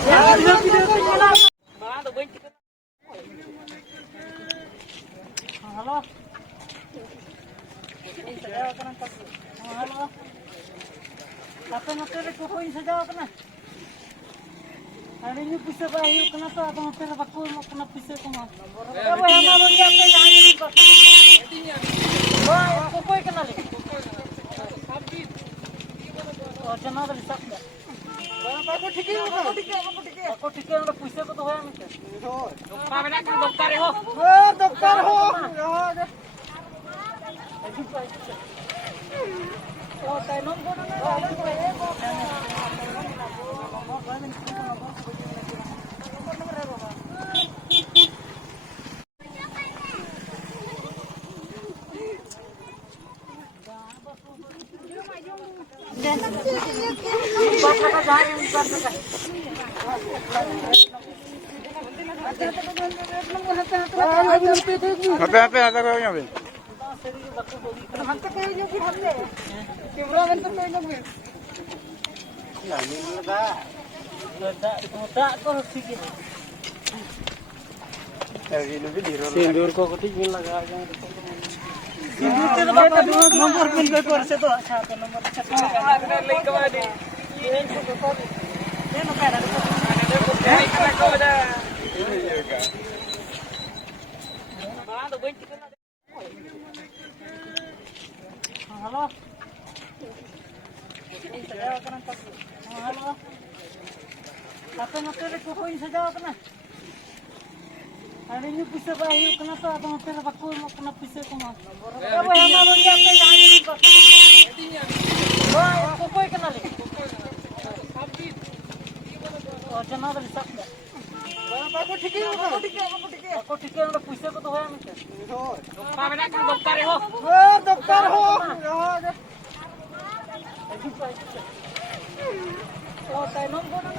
Halo. Sajaw ka ng halo. Apa motor ko koin sajaw ka na. Hari ini bisa bayu kenapa apa motor bakul mau kena bisa ko ma. Apa yang mau dia apa yang ini ko. Wah, ko koi kena le. Oh, jana da lisak da. Bako ठीक है bako ठीक है ना पैसे को तो है ना दुकान में ना दुकान हो दुकान हो ओ टाइम को ना hati-hati ada kayaknya Ben. Hante kayo yung hante. Kimura man to kayo yung. Ya, ini lada. Lada ko sige. Ini video. सिंदूर को कुछ भी लगा जाए सिंदूर के तो बात नंबर पिन पे कर से तो अच्छा तो नंबर अच्छा लिंक वाली ये नो पैरा को बजा बड़ा तो बंद करना हेलो सजाओ करना hello apa motor ko koin sajaw ka na. Hari ini bisa bayu kenapa apa motor bakul mau kena bisa ko ma. Apa yang mau dia apa yang ini ko. Wah, ko koi kena le. Oh, jana da lisak da. Bako ठीक है bako ठीक है ना पैसे को तो है ना दुकान में ना दुकान हो दुकान हो Oh, tayo nung ko na